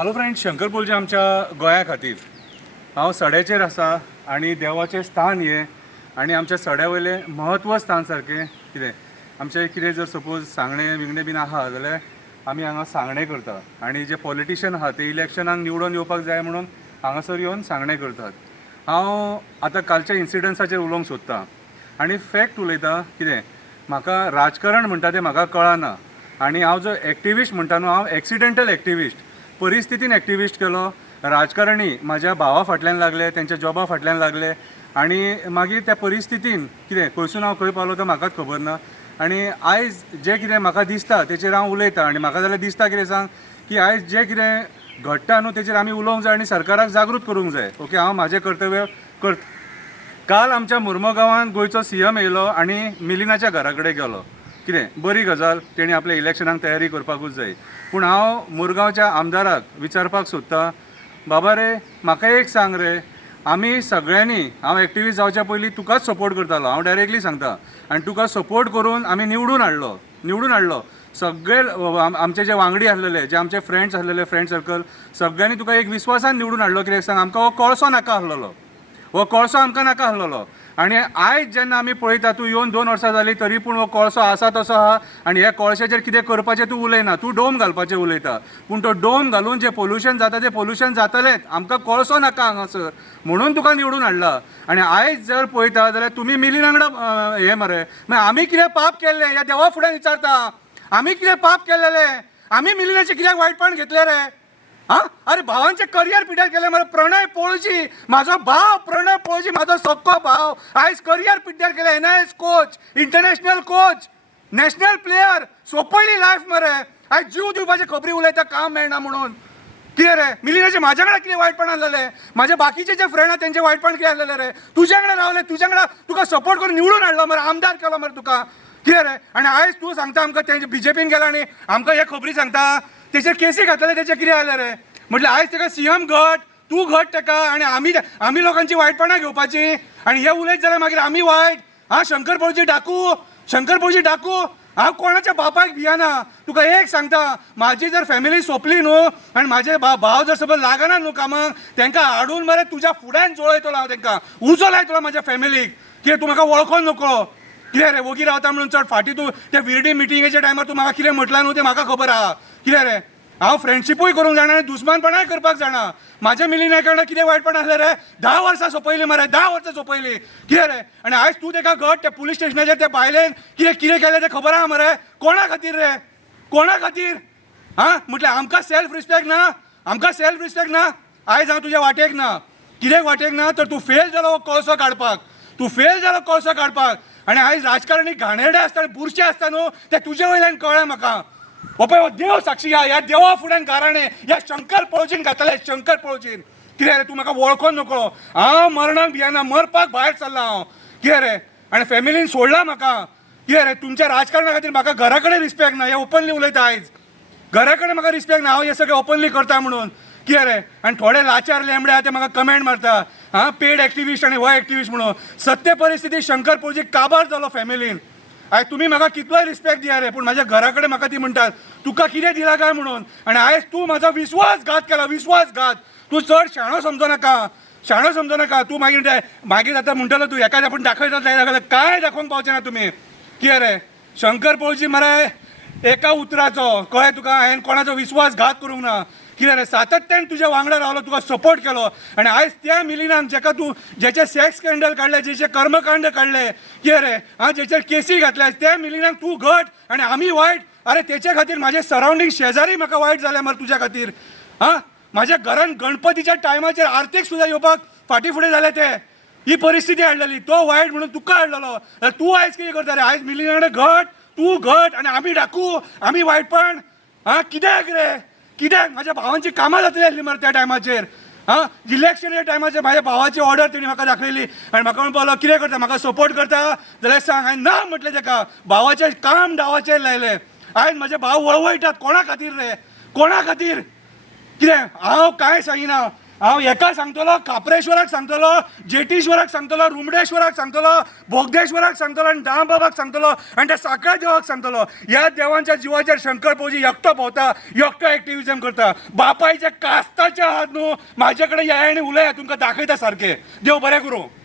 Hello friends, Shankar पोलजे आमच्या गोंया खातीर हांव सड्याचेर आसा आनी देवाचें स्थान हे आनी आमच्या सड्या वयलें महत्व स्थान सारकें कितें आमचें कितें जर सपोज सांगणें बिंगणें बीन आहा जाल्यार आमी हांगा सांगणें करता आनी जे पॉलिटिशियन आहा ते इलेक्शनाक निवडून येवपाक जाय म्हणून हांगासर येवन सांगणें करतात. हांव आतां कालच्या इन्सिडंट्साचेर उलोवंक सोदतां आनी फॅक्ट उलयतां. कितें म्हाका राजकारण म्हणटा तें म्हाका कळना आनी हांव जो एक्टिविस्ट म्हणटा न्हू, हांव एक्सिडेंटल एक्टिविस्ट, परिस्थितीन एक्टिविस्ट केलो. राजकारणी म्हाज्या भावा फाटल्यान लागले, तेंच्या जॉबा फाटल्यान लागले आनी मागीर त्या परिस्थितीन कितें खंयसून हांव खंय पावलो तो म्हाकाच खबर ना. आनी आयज जें कितें म्हाका दिसता तेचेर हांव उलयतां आनी म्हाका जाल्यार दिसता कितें सांग की आयज जें कितें घडटा न्हू तेचेर आमी उलोवंक जाय आनी सरकाराक जागृत करूंक जाय. ओके, हांव म्हाजें कर्तव्य करता. काल आमच्या मुर्मगांवान गांवांत गोंयचो CM येयलो आनी मिलिनाच्या घरा कडेन गेलो. कितें बरी गजाल, तेणी आपल्या इलेक्शनाक तयारी करपाकूच जाय. पूण हांव मुरगांवच्या आमदाराक विचारपाक सोदतां, बाबा रे म्हाका एक सांग रे, आमी सगळ्यांनी, हांव एक्टिविस्ट जावच्या पयलीं तुकाच सपोर्ट करतालो, हांव डायरेक्टली सांगता, आनी तुका सपोर्ट करून आमी निवडून हाडलो. सगळे आमचे जे वांगडी आसलेले, जे आमचे फ्रेंड्स आसलेले, फ्रेंड सर्कल, सगळ्यांनी तुका एक विस्वासान निवडून हाडलो. कित्याक सांग, आमकां हो कळसो नाका आसलेलो, हो कळसो आमकां नाका आसलेलो. आनी आयज जेन्ना आमी पळयता, तूं येवन 2 वर्सां जालीं तरी पूण हो कळसो आसा तसो आहा आनी ह्या कळशाचेर कितें करपाचें तूं उलयना, तूं डोम घालपाचें उलयता. पूण तो डोम घालून जें पोल्युशन जाता तें पोल्युशन जातलेंच. आमकां कळसो नाका हांगासर म्हणून तुका निवडून हाडला. आनी आयज जर पळयता जाल्यार तुमी मिली वांगडा हें मरे, मागीर आमी कितें पाप केल्लें ह्या देवा फुड्यान विचारता. आमी कितें पाप केल्लें? आमी मिलिनाचें कित्याक वायटपण घेतलें रे? अरे भावांचे करियर पिड्यार केले मरे. प्रणय पळजी, म्हाजो भाव प्रणय पळजी, म्हाजो सक्को भाव, आयज करियर पिड्यार केले. NIS coach, international coach, national player, सोंपयली लायफ मरे. आयज जीव दिवपाचे खबरी उलयता, काम मेळना म्हणून. कितें रे मिलिनाचे म्हाज्या वांगडा कितें वायटपण आसलेलें? म्हाजे बाकीचे जे फ्रेंड आहा तेंचे वायटपण कितें आसलेलें रे? तुज्या वांगडा रावले, तुज्या वांगडा तुका सपोर्ट करून निवडून हाडलो मरे, आमदार केलो मरे तुका. कितें रे? आनी आयज तूं सांगता आमकां तेंचे BJPन गेला आनी आमकां हे खबरी सांगता तेचेर केसी घातले, तेचें कितें जालें रे? म्हटलें आयज ताका CM घट, तूं घट ताका, आनी आमी लोकांची वायटपणां घेवपाची आनी हे उलयत जाल्यार मागीर आमी वायट. शंकर पळजी डाकू. हांव कोणाच्या बापायक भियाना. तुका एक सांगता, म्हाजी जर फॅमिली सोंपली न्हू आनी म्हाजे भाव जर सपोज लागना न्हू कामाक, तांकां हाडून मरे तुज्या फुड्यान जोळयतलो हांव, तांकां उजो लायतलो म्हाज्या फॅमिलीक. कितें तूं म्हाका वळखोन नकळो? कितें रे वोगी रावता म्हणून चड फाटीं तूं त्या विरडी मिटिंगेच्या टायमार तूं म्हाका कितें म्हटलां न्हू तें म्हाका खबर आहा. कितें रे, हांव फ्रेंडशिपूय करूंक जाणा आनी दुस्मानपणाय करपाक जाणा. म्हाज्या मिलिना कडल्यान कितें वायटपण आसलें रे? 10 वर्सां सोंपयली मरे, 10 वर्सां सोंपयली. कितें रे? आनी आयज तूं ताका घट त्या पुलीस स्टेशनाचेर त्या बायलेन कितें केलें तें खबर आहा मरे? कोणा खातीर रे? कोणा खातीर? म्हटलें आमकां सेल्फ रिस्पेक्ट ना. आयज हांव तुज्या वाटेक ना. कित्याक वाटेक ना तर तूं फेल जालो कळसो काडपाक. आनी आयज राजकारणी घाणेरडे आसता, बुरशे आसता न्हू, ते तुजे वयल्यान कळ्ळें म्हाका. हो देव साक्षी ह्या देवा फुड्यान गाराणें ह्या शंकर पळजीन घातलें. शंकर पळजीन कितें रे? तूं म्हाका वळखोन नकळो. हांव मरणाक भियाना, मरपाक भायर सरला हांव. कितें रे? आनी फॅमिलीन सोडला म्हाका. कितें रे? तुमच्या राजकारणा खातीर म्हाका घरा कडेन रिस्पेक्ट ना. हे ओपनली उलयता आयज. घरा कडेन म्हाका रिस्पेक्ट ना. हांव हे सगळें ओपनली करता म्हणून. कितें रे? आनी थोडे लाचार लेंबडे आहा ते म्हाका कमेंट मारता, पेड एक्टिविस्ट आनी हो एक्टिविस्ट म्हणून. सत्य परिस्थिती शंकर पळजी काबार जालो फॅमिलीन. आयज तुमी म्हाका कितलोय रिस्पेक्ट दिया रे, पूण म्हाज्या घरा कडेन म्हाका ती म्हणटात तुका कितें दिला काय म्हणून. आनी आयज तूं म्हाजो विश्वासघात केला. तूं चड शाणो समजो नाका. तूं मागीर आतां म्हणटलो तूं एका आपूण दाखयता काय दाखोवंक पावचे ना तुमी. कितें रे? शंकर पळजी मरे एका उतराचो, कळ्ळें तुका? हांवें कोणाचो विश्वासघात करूंक ना. कितें रे? सातत्यान तुज्या वांगडा रावलो, तुका सपोर्ट केलो. आनी आयज त्या मिलिनाक जेका तूं जेचे सेक्स स्कॅन्डल काडले, जेचे कर्मकांड काडले, कितें रे, जेचेर केसी घातल्या, त्या मिलिनाक तूं घट आनी आमी वायट. अरे तेचे खातीर म्हाजे सरावंडींग शेजारी म्हाका वायट जाले मरे तुज्या खातीर. म्हाज्या घरान गणपतीच्या टायमाचेर आरतीक सुद्दां येवपाक फाटीं फुडें जाले ते. ही परिस्थिती हाडलेली, तो वायट म्हणून तुका हाडलेलो. तूं आयज कितें करता रे? आयज मिलिना कडेन घट, तूं घट आनी आमी डाकू, आमी वायटपण. कित्याक रे? कित्याक? म्हाज्या भावांची कामां जातली आसली मरे त्या टायमाचेर. इलेक्शनाच्या टायमाचेर म्हाज्या भावाची ऑर्डर तेणी म्हाका दाखयली आनी म्हाका म्हणपाक कितें करता, म्हाका सपोर्ट करता जाल्यार सांग. हांवें ना म्हटलें ताका. भावाचें काम डावाचेर लायलें. आयज म्हाजे भाव वळवयटात. कोणा खातीर रे? कोणा खातीर? कितें? हांव कांय सांगिना. हांव हेका सांगतलो, काप्रेश्वराक सांगतलो, जेटीश्वराक सांगतलो, रुमडेश्वराक सांगतलो, बोगदेश्वराक सांगतलो आनी दामबाबाक सांगतलो आनी त्या साखळ्या देवाक सांगतलो. ह्या देवांच्या जिवाचेर शंकर पौजी एकटो भोंवता, एकटो एक्टिविजम करता. बापायचे कास्ताचे आहात न्हू, म्हाजे कडेन या आनी उलया, तुमकां दाखयता सारकें. देव बरें करूं.